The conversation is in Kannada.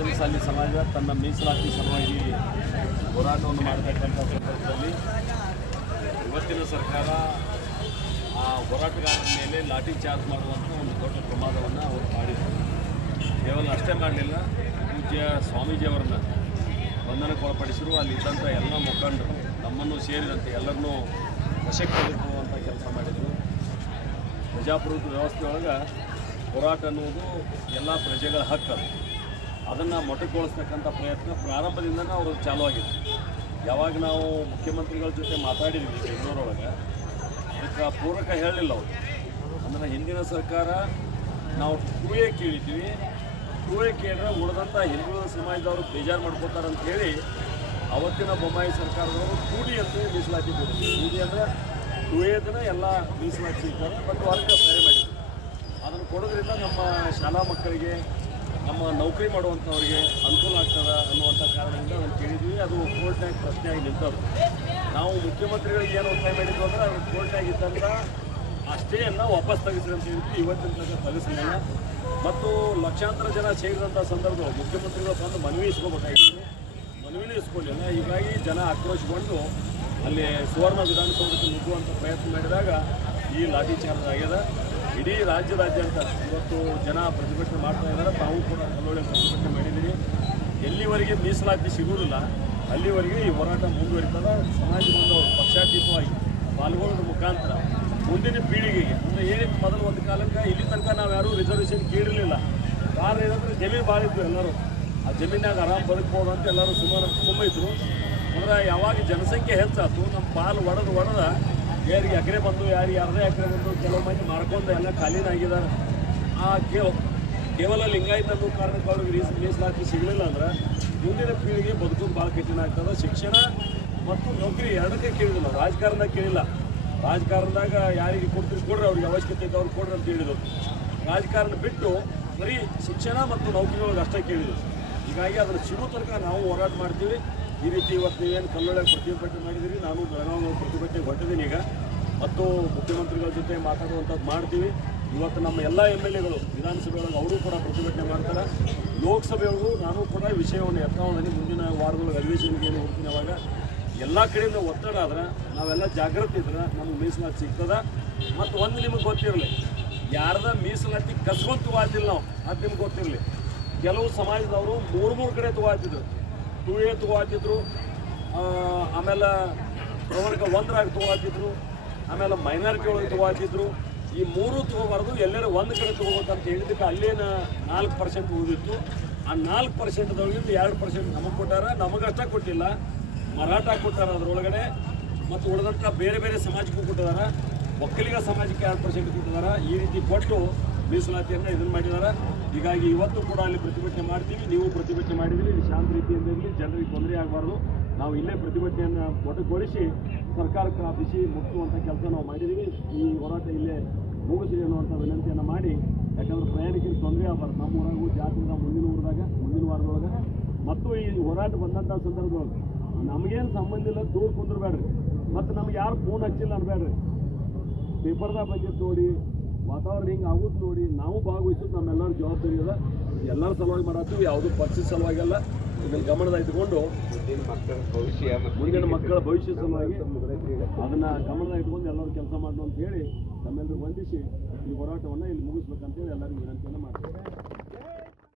ಪಂಚಮಸಾಲಿ ಸಮಾಜ ತನ್ನ ಮೀಸಲಾತಿ ಸಲುವಾಗಿ ಹೋರಾಟವನ್ನು ಮಾಡತಕ್ಕಂಥ ಸಂದರ್ಭದಲ್ಲಿ ಇವತ್ತಿನ ಸರ್ಕಾರ ಆ ಹೋರಾಟಗಾರರ ಮೇಲೆ ಲಾಠಿ ಚಾರ್ಜ್ ಮಾಡುವಂಥ ಒಂದು ದೊಡ್ಡ ಪ್ರಮಾದವನ್ನು ಅವರು ಮಾಡಿದರು. ಕೇವಲ ಅಷ್ಟೇ ಮಾಡಲಿಲ್ಲ, ಪೂಜ್ಯ ಸ್ವಾಮೀಜಿಯವರನ್ನ ಬಂಧನಕ್ಕೆ ಅಲ್ಲಿ ಇದ್ದಂಥ ಎಲ್ಲ ಮುಖಂಡರು ನಮ್ಮನ್ನು ಸೇರಿದಂತೆ ಎಲ್ಲರನ್ನೂ ವಶಕ್ಕೆ ತೆಗೆದುಕೊಳ್ಳುವಂಥ ಕೆಲಸ ಮಾಡಿದರು. ಪ್ರಜಾಪ್ರಭುತ್ವ ವ್ಯವಸ್ಥೆಯೊಳಗೆ ಹೋರಾಟ ಅನ್ನುವುದು ಎಲ್ಲ ಪ್ರಜೆಗಳ ಹಕ್ಕು ಅದನ್ನು ಮೊಟಕುಗೊಳಿಸ್ತಕ್ಕಂಥ ಪ್ರಯತ್ನ ಪ್ರಾರಂಭದಿಂದನೇ ಅವರು ಚಾಲೂ ಆಗಿದೆ. ಯಾವಾಗ ನಾವು ಮುಖ್ಯಮಂತ್ರಿಗಳ ಜೊತೆ ಮಾತಾಡಿದ್ವಿ ಬೆಂಗಳೂರೊಳಗೆ, ಅದಕ್ಕೆ ಪೂರಕ ಹೇಳಲಿಲ್ಲ ಅವರು. ಅಂದರೆ ಹಿಂದಿನ ಸರ್ಕಾರ ನಾವು ಎ ಕೇಳಿದ್ವಿ. ಟೂ ಕೇಳಿದ್ರೆ ಉಳಿದಂಥ ಹಿಂದುಳಿದ ಸಮಾಜದವರು ಬೇಜಾರು ಅಂತ ಹೇಳಿ ಅವತ್ತಿನ ಬೊಮ್ಮಾಯಿ ಸರ್ಕಾರದವರು ಕೂಡಿ ಡಿ ಅಂತ ಮೀಸಲಾತಿ ಕೊಡ್ತೀವಿ ಟೂ ಡಿ ಅಂದರೆ ಟೂ ಎಲ್ಲ ಮೀಸಲಾತಿ ಸಿಗ್ತಾರೆ ಬಟ್ ವರ್ಗ ಬೇರೆ ಮಾಡಿದ್ರು. ಅದನ್ನು ಕೊಡೋದ್ರಿಂದ ನಮ್ಮ ಶಾಲಾ ಮಕ್ಕಳಿಗೆ ನಮ್ಮ ನೌಕರಿ ಮಾಡುವಂಥವ್ರಿಗೆ ಅನುಕೂಲ ಆಗ್ತದೆ ಅನ್ನುವಂಥ ಕಾರಣದಿಂದ ಅದನ್ನು ಕೇಳಿದ್ವಿ. ಅದು ಕೋರ್ಟ್ನಾಗ ಪ್ರಶ್ನೆಯಾಗಿ ನಿಂತದ್ದು. ನಾವು ಮುಖ್ಯಮಂತ್ರಿಗಳಿಗೆ ಏನು ಒತ್ತಾಯ ಮಾಡಿದ್ವು ಅಂದ್ರೆ ಅದು ಕೋರ್ಟ್ನಾಗ ಆ ಸ್ಟೇಯನ್ನು ವಾಪಸ್ ತೆಗೆಸ್ರಿ ಅಂತ ಹೇಳಿದ್ವಿ. ಇವತ್ತಿನ ತನಕ ಮತ್ತು ಲಕ್ಷಾಂತರ ಜನ ಸೇರಿದಂಥ ಸಂದರ್ಭದಲ್ಲಿ ಮುಖ್ಯಮಂತ್ರಿಗಳು ಬಂದು ಮನವಿ ಇಸ್ಕೋಬೇಕಾಗಿತ್ತು. ಮನವಿನೂ ಇಸ್ಕೊಂಡಿಲ್ಲ ಹೀಗಾಗಿ ಜನ ಆಕ್ರೋಶಗೊಂಡು ಅಲ್ಲಿ ಸುವರ್ಣ ವಿಧಾನಸೌಧಕ್ಕೆ ನುಗ್ಗುವಂಥ ಪ್ರಯತ್ನ ಮಾಡಿದಾಗ ಈ ಲಾಠಿ ಚಾರ್ಜ್ ಆಗ್ಯದ. ಇಡೀ ರಾಜ್ಯ ರಾಜ್ಯಾಂತ ಇವತ್ತು ಜನ ಪ್ರತಿಭಟನೆ ಮಾಡ್ತಾ ಇದ್ದಾರೆ. ತಾವು ಕೂಡ ಕಲ್ಲೋಳಿ ಪ್ರತಿಭಟನೆ ಮಾಡಿದ್ದೀರಿ. ಎಲ್ಲಿವರೆಗೆ ಮೀಸಲಾತಿ ಸಿಗುವುದಿಲ್ಲ, ಅಲ್ಲಿವರೆಗೆ ಈ ಹೋರಾಟ ಮುಂದುವರಿತದ. ಸಮಾಜ ಬಂದವರು ಪಕ್ಷಾತೀತವಾಗಿ ಪಾಲ್ಗೊಳ್ಳೋದ್ರ ಮುಖಾಂತರ ಮುಂದಿನ ಪೀಳಿಗೆಗೆ, ಅಂದರೆ ಏನಿತ್ತು ಮೊದಲು ಒಂದು ಕಾಲಕ್ಕೆ, ಇಲ್ಲಿ ತನಕ ನಾವು ಯಾರೂ ರಿಸರ್ವೇಷನ್ ಕೇಳಿರಲಿಲ್ಲ. ಕಾರಣ ಏನಂದ್ರೆ ಜಮೀನು ಭಾಳ ಇತ್ತು ಎಲ್ಲರೂ. ಆ ಜಮೀನಾಗ ಆರಾಮ್ ಬದುಕ್ಬೋದು ಅಂತ ಎಲ್ಲರೂ ಸುಮಾರು ಸುಮ್ಮ ಇದ್ರು. ಅಂದ್ರೆ ಯಾವಾಗ ಜನಸಂಖ್ಯೆ ಹೆಚ್ಚಾಯ್ತು ನಮ್ಮ ಪಾಲು ಒಡೆದು ಒಡೆದ ಯಾರಿಗೆ ಎಕರೆ ಬಂದು ಯಾರು ಅರ್ಧ ಎಕರೆ ಬಂದು ಕೆಲವು ಮಂದಿ ಮಾರ್ಕೊಂಡು ಎಲ್ಲ ಖಾಲಿನಾಗಿದ್ದಾರೆ. ಆ ಕೇವ್, ಕೇವಲ ಲಿಂಗಾಯತ ಅನ್ನೋ ಕಾರಣಕ್ಕೆ ಅವ್ರಿಗೆ ಮೀಸಲಾತಿ ಸಿಗಲಿಲ್ಲ ಅಂದ್ರೆ ಮುಂದಿನ ಪೀಳಿಗೆ ಬದುಕೋದು ಭಾಳ ಕಠಿಣ ಆಗ್ತದೆ. ಶಿಕ್ಷಣ ಮತ್ತು ನೌಕರಿ ಎರಡಕ್ಕೆ ಕೇಳಿದಿಲ್ಲ ರಾಜಕಾರಣದಾಗ ಕೇಳಿಲ್ಲ. ರಾಜಕಾರಣದಾಗ ಯಾರಿಗೆ ಕೊಡ್ತೀರಿ, ಕೊಡ್ರಿ, ಅವ್ರಿಗೆ ಅವಶ್ಯಕತೆ ಇದ್ದವ್ರು ಕೊಡ್ರಿ ಅಂತ ಹೇಳಿದ್ರು. ರಾಜಕಾರಣ ಬಿಟ್ಟು ಬರೀ ಶಿಕ್ಷಣ ಮತ್ತು ನೌಕರಿಯೊಳಗೆ ಅಷ್ಟೇ ಕೇಳಿದ್ರು. ಹೀಗಾಗಿ ಅದನ್ನು ಸಿಗೋ ತನಕ ನಾವು ಹೋರಾಟ ಮಾಡ್ತೀವಿ. ಈ ರೀತಿ ಇವತ್ತು ನೀವೇನು ಕಲ್ಲೊಳಗೆ ಪ್ರತಿಭಟನೆ ಮಾಡಿದ್ದೀರಿ? ನಾನು ಬೆಳಗಾವಿ ಪ್ರತಿಭಟನೆ ಹೊರಟಿದ್ದೀನಿ ಈಗ. ಮತ್ತು ಮುಖ್ಯಮಂತ್ರಿಗಳ ಜೊತೆ ಮಾತಾಡುವಂಥದ್ದು ಮಾಡ್ತೀವಿ. ಇವತ್ತು ನಮ್ಮ ಎಲ್ಲ ಎಂ ಎಲ್ ಎಗಳು, ವಿಧಾನಸಭೆಯೊಳಗೆ ಅವರು ಕೂಡ ಪ್ರತಿಭಟನೆ ಮಾಡ್ತಾರೆ. ಲೋಕಸಭೆಯೊಳಗೂ ನಾನು ಕೂಡ ವಿಷಯವನ್ನು ಎತ್ತಾವಣೆ ಮುಂದಿನ ವಾರದೊಳಗೆ ಅಧಿವೇಶನಕ್ಕೆ ಏನು ಹೋಗ್ತೀನಿ ಅವಾಗ. ಎಲ್ಲ ಕಡೆಯಿಂದ ಒತ್ತಡ ಆದ್ರೆ, ನಾವೆಲ್ಲ ಜಾಗೃತಿ ಇದ್ರೆ ನಮ್ಗೆ ಮೀಸಲಾತಿ ಸಿಗ್ತದೆ. ಮತ್ತು ಒಂದು ನಿಮಗೆ ಗೊತ್ತಿರಲಿ, ಯಾರದ ಮೀಸಲಾತಿ ಕಸ್ಕೊಂಡ್ ತಗೋತಿಲ್ಲ ನಾವು. ಅದು ನಿಮ್ಗೆ ಗೊತ್ತಿರಲಿ. ಕೆಲವು ಸಮಾಜದವರು ಮೂರು ಮೂರು ಕಡೆ ತಗೋತಿದ್ರು. ಟೂ ಎ ತಗೋತಿದ್ರು ಆಮೇಲೆ ಪ್ರವರ್ಗ ಒಂದರಾಗ ತಗೋತಿದ್ರು ಆಮೇಲೆ ಮೈನಾರಿಟಿ ಒಳಗೆ ತಗೋತಿದ್ರು ಈ ಮೂರು ತಗೋಬಾರ್ದು, ಎಲ್ಲರೂ ಒಂದು ಕಡೆ ತಗೋಬೇಕಂತ ಹೇಳಿದಕ್ಕೆ ಅಲ್ಲೇನ ನಾಲ್ಕು ಪರ್ಸೆಂಟ್ ಉಳಿದಿತ್ತು. ಆ ನಾಲ್ಕು ಪರ್ಸೆಂಟ್ದೊಳಗಿಂದ ಎರಡು ಪರ್ಸೆಂಟ್ ನಮಗೆ ಕೊಟ್ಟಾರ. ನಮಗಷ್ಟೇ ಕೊಟ್ಟಿಲ್ಲ, ಮರಾಠ ಕೊಟ್ಟಾರ ಅದರೊಳಗಡೆ. ಮತ್ತು ಉಳಿದಂಥ ಬೇರೆ ಬೇರೆ ಸಮಾಜಕ್ಕೂ ಕೊಟ್ಟಿದ್ದಾರೆ ಒಕ್ಕಲಿಗ ಸಮಾಜಕ್ಕೆ ಎರಡು ಪರ್ಸೆಂಟ್ ಕೊಟ್ಟಿದ್ದಾರೆ ಈ ರೀತಿ ಕೊಟ್ಟು ಮೀಸಲಾತಿಯನ್ನು ಇದನ್ನು ಮಾಡಿದ್ದಾರೆ ಹೀಗಾಗಿ ಇವತ್ತು ಕೂಡ ಅಲ್ಲಿ ಪ್ರತಿಭಟನೆ ಮಾಡ್ತೀವಿ. ನೀವು ಪ್ರತಿಭಟನೆ ಮಾಡಿದ್ರಿ. ಶಾಂತ ರೀತಿಯಿಂದ ಇರಲಿ. ಜನರಿಗೆ ತೊಂದರೆ ಆಗಬಾರ್ದು. ನಾವು ಇಲ್ಲೇ ಪ್ರತಿಭಟನೆಯನ್ನು ಮೊಟಕುಗೊಳಿಸಿ ಸರ್ಕಾರಕ್ಕೆ ಆ ಬಿಸಿ ಮುಟ್ಟುವಂಥ ಕೆಲಸ ನಾವು ಮಾಡಿದ್ದೀವಿ ಈ ಹೋರಾಟ ಇಲ್ಲೇ ಮುಗಿಸ್ರಿ ಅನ್ನುವಂಥ ವಿನಂತಿಯನ್ನು ಮಾಡಿ. ಯಾಕಂದ್ರೆ ಪ್ರಯಾಣಿಕರಿಗೆ ತೊಂದರೆ ಆಗಬಾರ್ದು. ನಮ್ಮ ಊರಾಗೂ ಜಾತ್ರೆದ ಮುಂದಿನ ಊರದಾಗ, ಮುಂದಿನ ವಾರದೊಳಗೆ. ಮತ್ತು ಈ ಹೋರಾಟ ಬಂದಂಥ ಸಂದರ್ಭದೊಳಗೆ ನಮಗೇನು ಸಂಬಂಧ ಇಲ್ಲ, ದೂರ ಕುಂದ್ರಬೇಡ್ರಿ. ಮತ್ತು ನಮ್ಗೆ ಯಾರು ಫೋನ್ ಹಚ್ಚಿಲ್ಲ ಅನ್ಬೇಡ್ರಿ. ಪೇಪರ್ದಾಗ ಬಜೆಟ್ ನೋಡಿ. ವಾತಾವರಣ ಹಿಂಗೆ ಆಗುತ್ತೆ ನೋಡಿ ನಾವು ಭಾಗವಹಿಸೋದು ನಮ್ಮೆಲ್ಲರ ಜವಾಬ್ದಾರಿ ಅದ. ಎಲ್ಲರ ಸಲುವಾಗಿ ಮಾಡತ್ತೀವಿ ಯಾವುದೂ ಪಕ್ಷದ ಸಲುವಾಗಿಲ್ಲ ಇದನ್ನು ಗಮನದ ಇಟ್ಕೊಂಡು ಮುಂದಿನ ಮಕ್ಕಳ ಭವಿಷ್ಯ ಮುಂದಿನ ಮಕ್ಕಳ ಭವಿಷ್ಯ ಸಲುವಾಗಿ ಅದನ್ನ ಗಮನದ ಇಟ್ಕೊಂಡು ಎಲ್ಲರೂ ಕೆಲಸ ಮಾಡೋಣ ಅಂತ ಹೇಳಿ ನಮ್ಮೆಲ್ಲರೂ ವಂದಿಸಿ ಈ ಹೋರಾಟವನ್ನು ಇಲ್ಲಿ ಮುಗಿಸ್ಬೇಕಂತೇಳಿ ಎಲ್ಲರಿಗೂ ವಿನಂತಿಯನ್ನು ಮಾಡ್ತೀವಿ.